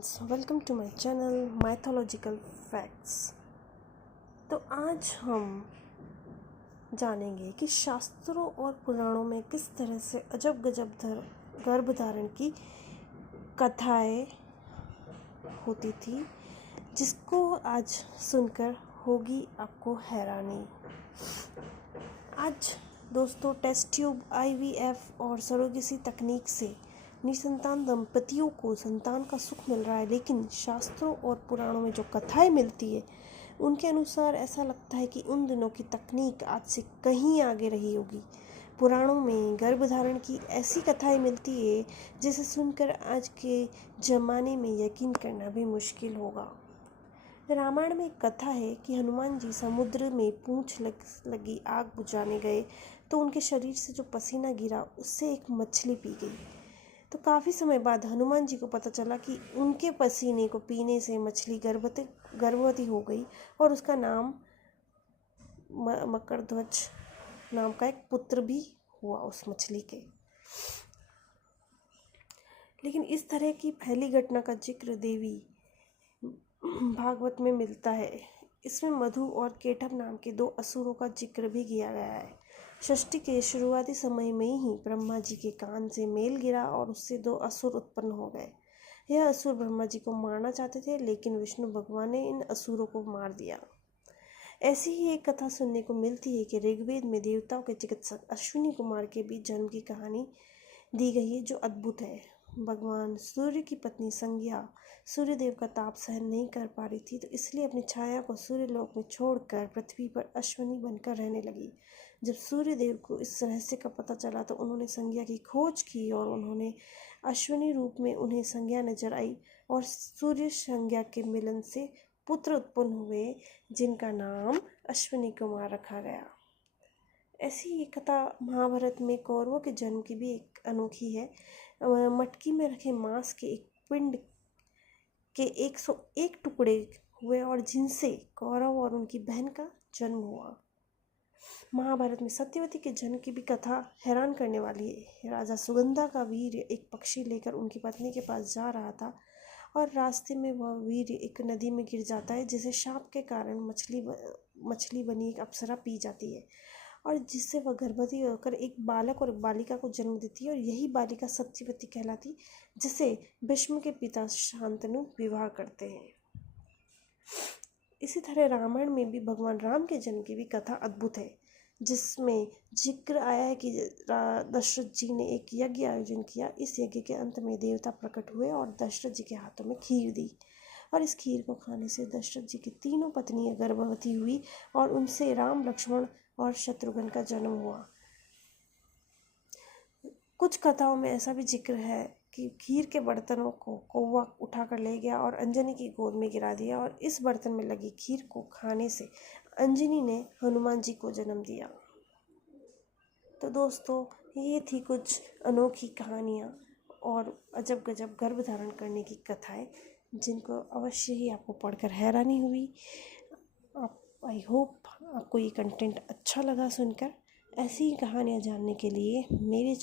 Welcome to my channel mythological facts. तो आज हम जानेंगे कि शास्त्रों और पुराणों में किस तरह से अजब गजब गर्भ धारण की कथाएं होती थी, जिसको आज सुनकर होगी आपको हैरानी। आज दोस्तों टेस्ट ट्यूब, IVF और सरोगेसी तकनीक से निसंतान दंपतियों को संतान का सुख मिल रहा है, लेकिन शास्त्रों और पुराणों में जो कथाएं मिलती है उनके अनुसार ऐसा लगता है कि उन दिनों की तकनीक आज से कहीं आगे रही होगी। पुराणों में गर्भधारण की ऐसी कथाएं मिलती है जिसे सुनकर आज के ज़माने में यकीन करना भी मुश्किल होगा। रामायण में एक कथा है कि हनुमान जी समुद्र में पूंछ लगी आग बुझाने गए तो उनके शरीर से जो पसीना गिरा उससे एक मछली पी गई। तो काफ़ी समय बाद हनुमान जी को पता चला कि उनके पसीने को पीने से मछली गर्भवती हो गई और उसका नाम मकरध्वज नाम का एक पुत्र भी हुआ उस मछली के। लेकिन इस तरह की पहली घटना का जिक्र देवी भागवत में मिलता है। इसमें मधु और केटभ नाम के दो असुरों का जिक्र भी किया गया है। सृष्टि के शुरुआती समय में ही ब्रह्मा जी के कान से मेल गिरा और उससे दो असुर उत्पन्न हो गए। यह असुर ब्रह्मा जी को मारना चाहते थे, लेकिन विष्णु भगवान ने इन असुरों को मार दिया। ऐसी ही एक कथा सुनने को मिलती है कि ऋग्वेद में देवताओं के चिकित्सक अश्विनी कुमार के भी जन्म की कहानी दी गई है, जो अद्भुत है। भगवान सूर्य की पत्नी संज्ञा सूर्यदेव का ताप सहन नहीं कर पा रही थी, तो इसलिए अपनी छाया को सूर्यलोक में छोड़कर पृथ्वी पर अश्विनी बनकर रहने लगी। जब सूर्यदेव को इस रहस्य का पता चला तो उन्होंने संज्ञा की खोज की और उन्होंने अश्विनी रूप में उन्हें संज्ञा नजर आई और सूर्य संज्ञा के मिलन से पुत्र उत्पन्न हुए, जिनका नाम अश्विनी कुमार रखा गया। ऐसी ये कथा महाभारत में कौरवों के जन्म की भी एक अनोखी है। मटकी में रखे मांस के एक पिंड के 101 टुकड़े हुए और जिनसे कौरव और उनकी बहन का जन्म हुआ। महाभारत में सत्यवती के जन्म की भी कथा हैरान करने वाली है। राजा सुगंधा का वीर एक पक्षी लेकर उनकी पत्नी के पास जा रहा था और रास्ते में वह वीर एक नदी में गिर जाता है, जिसे शाप के कारण मछली बनी एक अप्सरा पी जाती है और जिससे वह गर्भवती होकर एक बालक और बालिका को जन्म देती है और यही बालिका सत्यवती कहलाती, जिसे भीष्म के पिता शांतनु विवाह करते हैं। इसी तरह रामायण में भी भगवान राम के जन्म की भी कथा अद्भुत है, जिसमें जिक्र आया है कि दशरथ जी ने एक यज्ञ आयोजन किया। इस यज्ञ के अंत में देवता प्रकट हुए और दशरथ जी के हाथों में खीर दी और इस खीर को खाने से दशरथ जी की तीनों पत्नियां गर्भवती हुई और उनसे राम, लक्ष्मण और शत्रुघ्न का जन्म हुआ। कुछ कथाओं में ऐसा भी जिक्र है कि खीर के बर्तनों को कौवा उठाकर ले गया और अंजनी की गोद में गिरा दिया और इस बर्तन में लगी खीर को खाने से अंजनी ने हनुमान जी को जन्म दिया। तो दोस्तों, ये थी कुछ अनोखी कहानियाँ और अजब गजब गर्भ धारण करने की कथाएं, जिनको अवश्य ही आपको पढ़कर हैरानी हुई। आई होप आपको ये कंटेंट अच्छा लगा सुनकर। ऐसी ही कहानियाँ जानने के लिए मेरे